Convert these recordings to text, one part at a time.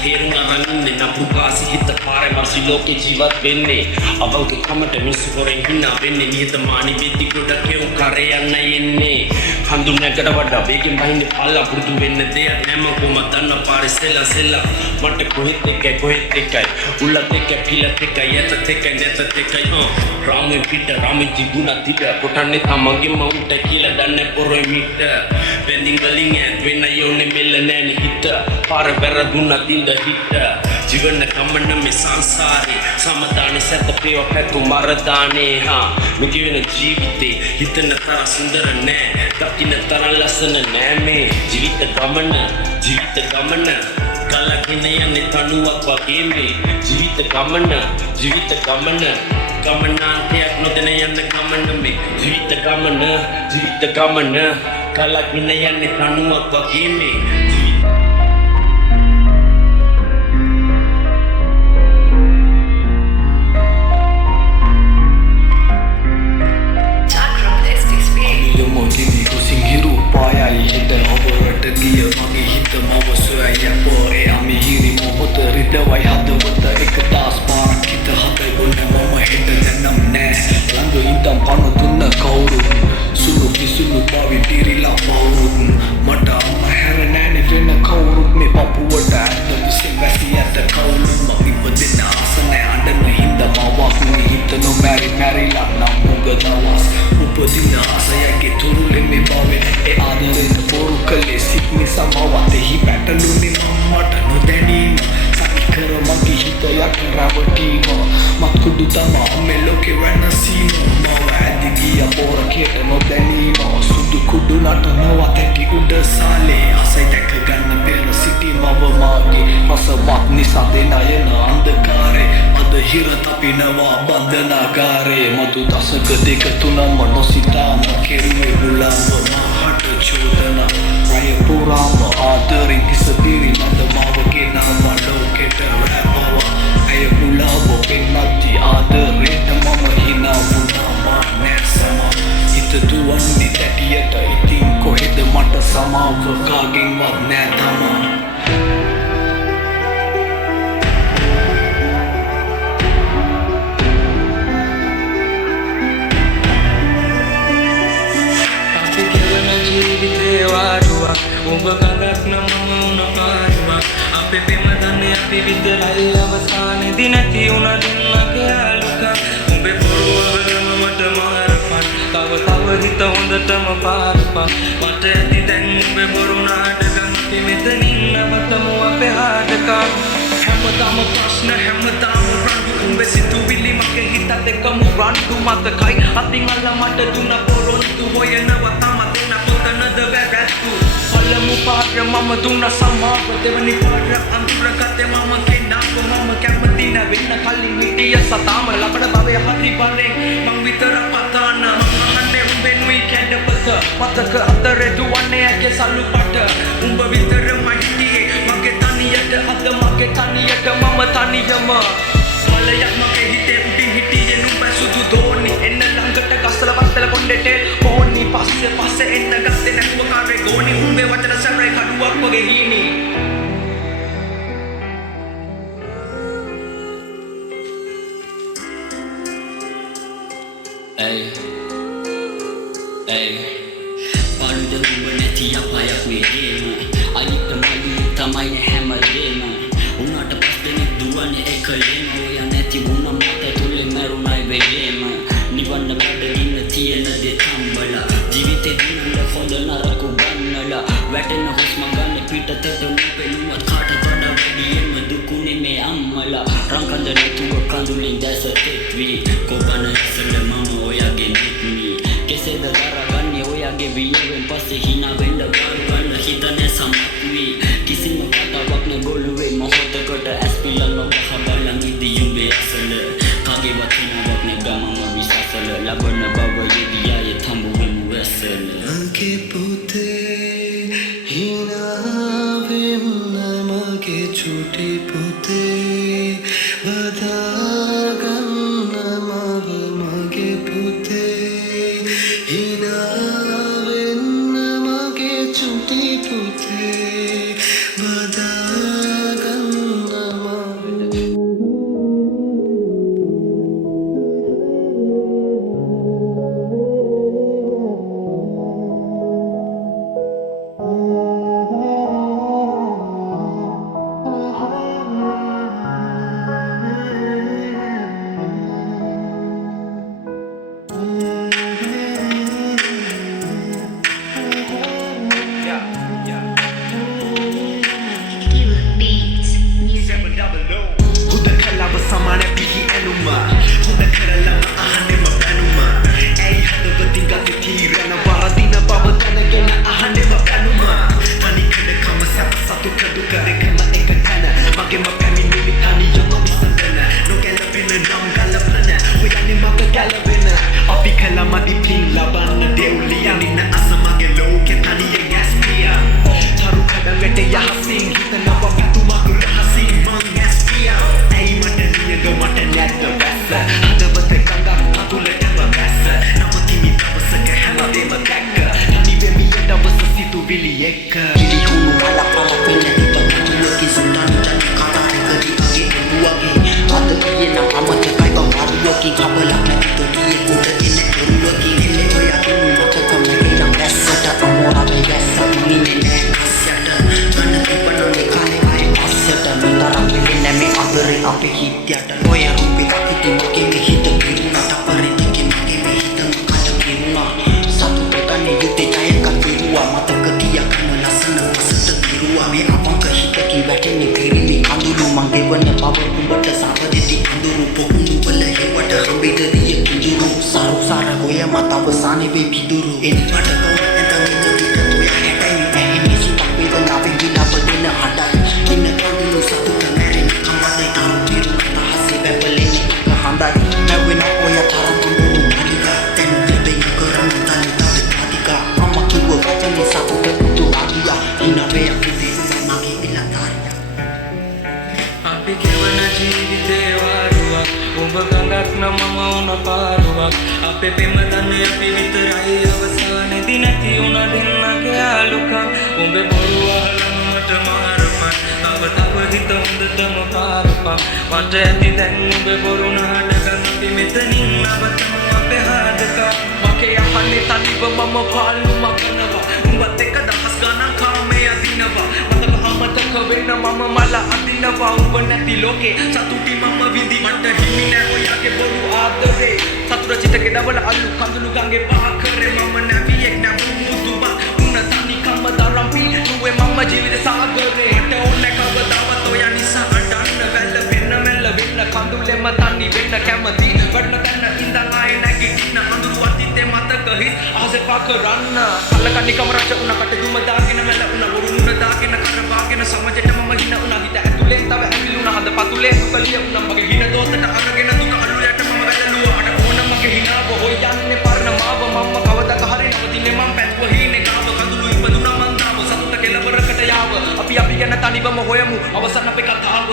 තේරුම් අරන් ඉන්නේ නපුකාසි හිත පාරේ මර්සි ලෝකේ ජීවත් වෙන්නේ අවංක කමට මිස් හොරෙන් හිනා වෙන්නේ නිහතමානී වෙද්දි ගොඩක් ඒ කරේ යන්න එන්නේ හඳුනකට වඩා වේගෙන් බහින්නේ පල්ලා පුරුදු වෙන්න දෙයක් නැම කොහමද දන්න පාරේ සෙල්ලා මට කොහෙත් එකයි උල්ලත් එක පිලත් එක යතත් එක නැතත් එකයි රාමේ පිට රාමේ ජීුණා තිබ කොටන්නේ තමන්ගේ මවුන්ට කියලා දන්නේ පොරොයි මිට බෙන්දින් වලින් ඇත් වෙන්න යෝනේ මෙල්ල නෑනේ හිට පාර වැරදුනා දින්ද හිට ජීවන කමන්න මේ සංසාරේ සමදානේ සැත ප්‍රිය පැතු මරදානේ මේ ජීවන ජීවිතේ හිතන තරම් සුන්දර නෑ දකින්න තරම් ලස්සන නෑ මේ ජීවිත ගමන කලකින යන්නේ තනුවක් වගේ මේ ජීවිත ගමන ගමනාන්තයක් නොදැන යන්න ගමන මේ ජීවිත ගමන කලකින යන්නේ තනුවක් වගේ මේ Dawai hadapan ek das park kita hatai boleh mama henda janam ne landu intam panu tunna kauru sulu bawi diri la bauru mata amma herana ne rena kauru me papu wada the same vasiyat kaulu mami badina asana andana hinda mawak ni hitano mari la namuga dawas upadina asaya ke turule me bawe e adaren boru kale sikni samawate hi patalu ni mamata no danina karo magi hita yak rawatima matkudu tama me loke wanasimo mawa adigiya pora keta no danima sudu kudu nata nawa teti uda sale asai dekka ganna pera city mawa magi rasawat nisa denayana andakare ada hira tapinawa bandanagare madu dasaka deka tunama nositama keruwe gulama mahata chodana raya purama adarin disapiri nanda mawa ke nama loketa rapawa aya gulama penati adareta mama hina munama nesama ita duwanni tatiyata itin koheda mata samawa kagenවත් nෑ tama Uba kagak nama una parwa ape pemadane ape vidarai avasane dinati una dinna ke aluka umbe porwa mata maharapan tawa hita hondatama parpa mata ati den umbe boruna adagan ape metaninna matamu ape hadaka හැමදාම ප්‍රශ්න හැමදාම රණ්ඩු උඹ සිතුවිලි මගේ හිතත් එක්කම රණ්ඩු මතකයි අතින් අල්ල මට දුන්න පොරොන්දු හොයනවා තම දෙන පොතනද වැරැත්තු පළමු පාර මම දුන්න සමාව දෙවනි පාර අඳුර ගත්තේ මම කෙනාව මම කැමති නැවෙන්න කලින් හිටිය සතාම ලබන භවය හරි බලෙන් මං විතර පතාන මම අහන්නේ උඹෙනුයි කැඩපත මතක අතරේ දුවන්නේ ඇගේ සල්ලු පට උඹ විතරම හිටියේ මගේ තනියට අද මගේ තනියට මම තනියම මලයක් මගේ හිතේ උඩින් හිටියේ නුඹ සුදු දෝනි එන්න ළඟට ගස්සල වත්තල කොණ්ඩෙට ඕනි පස්සේ එන්න ගත්තේ නැතුව කාරේ ගෝනි උඹේ වචන සැරේ කඩුවක් වගේ හීනි පාඩුද උඹ නැති අපායක් මේ ගේම අනිත් මලු තමයි හැමදේම උනාට පස්දෙනෙක් දුවන්නේ එකලෙම ඔය නැති වුණා මට තුලේ මරුණයි වෙලෙම නිවන්න බඩගින්න තියෙන දේ කම්බලා ජීවිතේ දිනන හොඳ නරක ගන්නලා වැටෙන හුස්ම ගන්න පිටතට නොපෙනුවත් කාට වඩා වැඩියෙන්ම දුකුනේ මේ අම්මලා රංගන්ද නැතුව කඳුලින් දැස තෙත්වි කොබන ඉස්සල මම ඔයගේ නිත්මි කෙසේද දරගන්නේ ඔයගේ වියවෙන් පස්සේ hina වෙන්න ගන්න හිතන්නේ සමත්වි කිසිම කතාවක් නෙගොළුවේ මොහොතකට ඇස් පිලන්න වහ බලන් ඉදියුඹේ අසල කගේ වචනාවක් නෙගමම විශ්වාසල ලබන බව යෙදියාය තඹුවෙමු වැසල අංකේ පුතේ hina වෙන්න මගේ චුටි පුතේ වදාගන්න මව මගේ පුතේ hina වෙන්න මගේ චුටි පුතේ වදාගන්න අපේ හිතයට නොය රූපේ දකිති මගේ මේ හිත පිරුණා තපරේ දිගේ මගේ මේ හිත මකට පිරුණා සතුට ගන්නේ යුද්ධේ ජයක පිරුවා මතක තියාගන්න ලස්සන වසට පිරුවා මේ අපංක හිතකින් වැටෙන්නේ පිරිමි කඳුළු මගේ වන බව උඹට සාපදෙති අඳුරු පොකුණු වල හේවට හම්බෙට දිය කිඳුරු සාරු සාර හොය මත අවසානේ වේ පිදුරු එන්නට අපි ගෙවන ජීවිතේ වාරුවක් ඔබ ගඟක් නම් මම වුණ පාරුවක් අපේ පෙම දන්නේ අපි විතරයි අවසානේදී නැති වුණ දෙන්නගේ ආලුකම් උඹේ බොරු අහලා මට මාරපන් තව හිත හොඳටම පාරපන් මට ඇති දැන් උඹේ බොරු නාටකම් අපි මෙතනින් නවතමු අපේ හදක මගේ අහන්නේ තනිව මම පාළු මකනවා උඹත් එක්ක දහස් ගණන් කාමයේ අදිනවා මතක වෙන මම මල අදිනවා උඹ නැති ලෝකේ සතුටි මම විඳි මට හිමි නෑ ඔයාගේ බොරු ආදරේ සතුට චිතකේ දවල අලු කඳුළු ගංගේ පාකරේ මම නැවියෙක් නෑ මුදුබා උන තනි කම දරම්පි නුවේ මම ජීවිත සාගරේ මට ඕනේ කවදාවත් ඔයා නිසා අඬන්න වැල්ල වෙන්න මෙල්ල වෙන්න කඳුලෙම තනි වෙන්න කැමති වඩන තැන ඉඳන් ආයේ නැගිටින්න අඳුරු අතීතේ මතක හිස් ආසේ පාකරන්න කල්ලකණි කමරට උනකට දුම දාගෙන මෙල්ල උන වරුණ දාගෙන කරපාගෙන සමජෙට මම හින උනා හිත ඇතුලෙන් තව ඇවිලුණා හද පතුලේ සුකලිය උනා මගේ හින දෝතට අරගෙන දුක අලුයට මම වැළලුවා අட ඕන මගේ හිනාව හොය යන්නේ පරණ මාව මම කවදක හරි නවතින්නේ මම පැත්ව හීනේ කාව කඳුළු ඉපදුනා මන් දාව සතුට කෙලවරකට යාව අපි ගැන තනිවම හොයමු අවසන් අපේ කතාව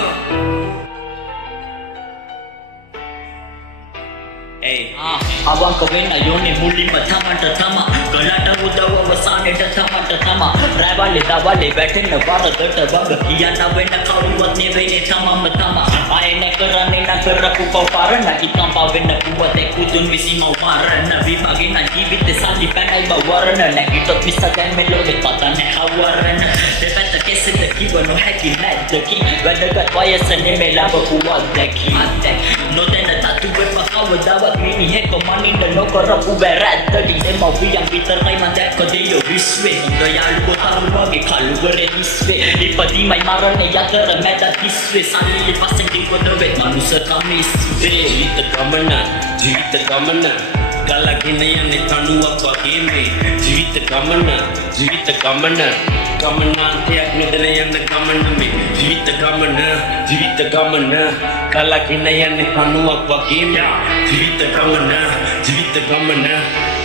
අවංක වෙන්න යෝනේ මුලින්ම තමන්ට තම ගලට උදව් අවසානෙට තමන්ට තම රැවලේ දවලේ වැටෙන වරදට වග කියන්න වෙන කවුරුවත් නෙවෙයි තමම තම ආයෙ කරන්නේ නතරපු පවරන ඉක්ම් පවෙන්න පුවතේ කුදුන් විසීම වරන විභාගින ජීවිතේ සල්ලි පැනයි බවරන නැගිටොත් මිස දැන් මෙලොවේ පතන්නේ හවරන දෙපැත්ත කෙසෙද කිව නොහැකි නැද්දකි වැඩකට වයස නෙමෙයි ලබපුවත් දැකි නොදැන තතුවේ පකවදාවත් මිනිහෙක් මනින්න නොකරපු වැරැද්දටි දෙමව්පියන් විතරයි මම දැක්ක දෙයෝ විශ්වේ හොඳ යාළුවෝ තරුණගේ කලුවරේ විශ්වේ ඉපදීමයි මරණය යතර මැද තිස්වේ සල්ලි පස්සෙන් කිව්වද වේ මනුස්සකම ඉස්සේ ජීවිත ගමන ගලගෙන යන්නේ තනුවක් වගේ මේ ජීවිත ගමන ගමනාන්තයක් මෙතන යන ගමන මේ ජීවිත ගමන ගලගෙන යන්නේ තනුවක් වගේ මේ ජීවිත ගමන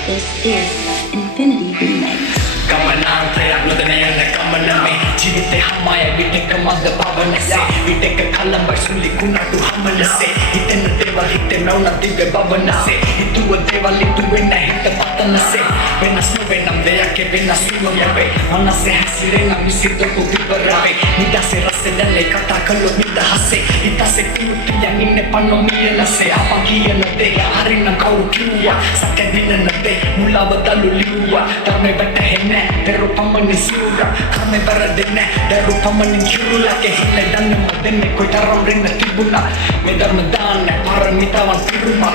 This is Infinity Remix. ගමනාන්තයක් මෙතන යන ගමන මේ ජීවිතේ හමය විටක මග පවනසේ විටක කලඹ සුලි කුණටු හමනසේ හිතෙන දේවල් හිතෙන උනතිව බවනසේ හිතුව දේවල් හිතු වෙන්න හිත පතනසේ වෙනස් නොවෙනම් දෙයක් වෙනස් වීමේ මනසේ හැසිරෙන මිසිතක විවරයි නිදසේ රසේ දැලේ කතා කළොත් නිදහසේ හිතසේ කුටි යන්නේ පන්නොමියනසේ අප කියන දේ හරිනම් කවුරු කිව්වා සැකදින නැතේ මුලව දලු ලිව්වා තමයි බටහෙන්නේ Pero pamanin siura, kami paradine Daru pamanin hirula ke hile dane madene Koi taram rin na tibuna Medar medane parang mitawan tirumak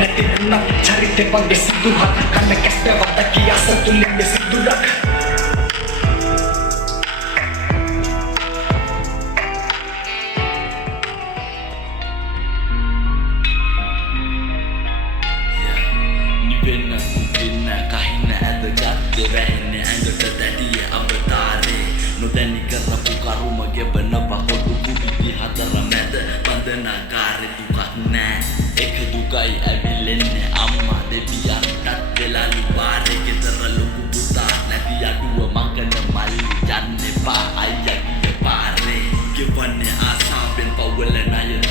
Na tibunak charite pag desiduhat Kame kespe wataki asa tulim desidurak kahina ada gatte rehne angot tadiye avatare no deni karapu karuma ge banaba hodu kudi hadara med bandana kare dukatne ek dukai abilenne amma debiya tattela lubare ge taralu puta nadi aduwa mangana malli janne pa ayagi pare ge wanne asaben pawala nayun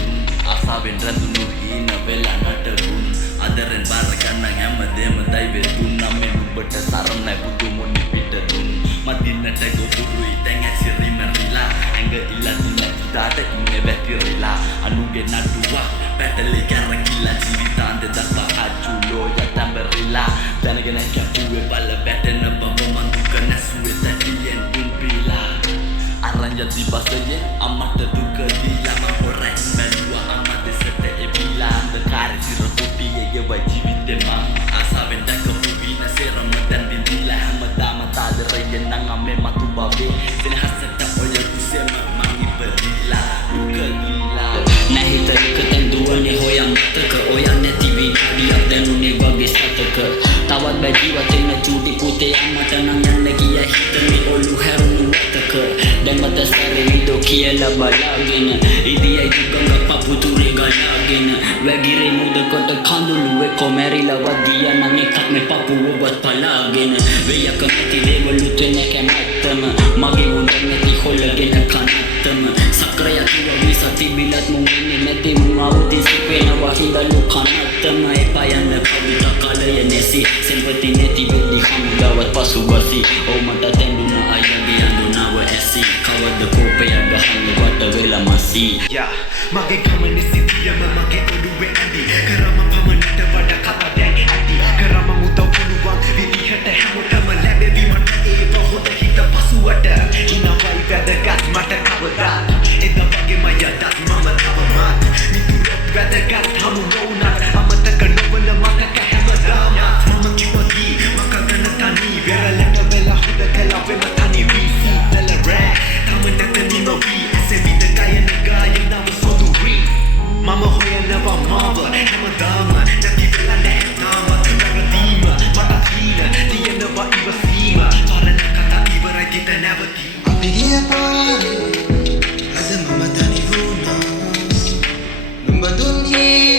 asaben radunu hina vela natarun adaren barakanna හැමදේම දෛවේ දුන්නම නුඹට සරණයි බුදු මොනි පිටදුන් මදින්නට ගොදුරුයි දැන් ඇසිරීම රිලා ඇඟ ඉල්ලන්නේ දාට ඉන්නේ වැතිරිලා අනුගේ නඩුවා පැටලි කරකිලා ජීවිතාන්ත දස්ත අචුලෝ යතඹරිලා දැනගෙන කැපුවේ බල වැටෙන බඹ මන් දුක නැසුවේ තැටියෙන් දුම්පිලා අරන් යති බසයේ අම්මට දුක දීලා මම හොරෙන් බැලුවා බෑ ජීවත් වෙන්න චූටි පුතේ අම්මට නම් යන්න ගිය හිතනේ ඔලු හැරුණු වතක දැන් මට සැරේ විදෝ කියලා බලාගෙන ඉදියයි දුකඟ පපුතුරේ ගලාගෙන වැගිරේ මුදකොට කඳුළු එක්ක මැරිලා වදියා නම් එකක් මේ පපුව ඔබත් පලාගෙන වෙයක නැති දේවලුත් වෙන කැමැත්තම මගේ උඩ නැති හොල්ලගෙන කනත්තම සක්‍රය කිව විසති බිලත් මුන් ඉන්නේ නැති මුන් අවුති සිපේනවා හිඳලු කනත්තම එපා යන්න කවිතා කලය නැසි සෙම්පති නැති වෙද්දි හමුදාවත් පසුබසි ඕ මට තැන්දුන අයගේ අඳුනාව ඇසි කවද්ද කෝපයක් ගහන්න වට වෙලා මසි මගේ ගමනේ සිටියම මගේ ඔළුවේ ඇඳි කරම පමණට වඩා කතා දැන් ඇති කරම මුදව පුළුවන් විදිහට හැමෝටම ලැබෙවි මට ඒ බොහෝද හිත පසුවට ඉනවයි වැදගත් මට කවදාත් එද වගේ මය යදත් මම තවමත් මිතුරක් වැදගත් හමු නොවුනත් අමතක නොවන මතක හැමදාම මම කිව්වදී මකගන තනි වෙරළට වෙලා හුද කලා වෙම තනි වීසි තල රෑ තම නැත නිම වී ඇසේ විද ගයන ගායනාව සොදුරී මම හොයනවා මාව හැමදාම නැති වෙලා නැහැ තාම වැරදීම මට හීන තියෙනවා ඉවසීම පරණ කතා ඉවරයි තිත නැවතී අපි ගිය පාරේ අද මම තනි වුණා නුඹ දුන්නේ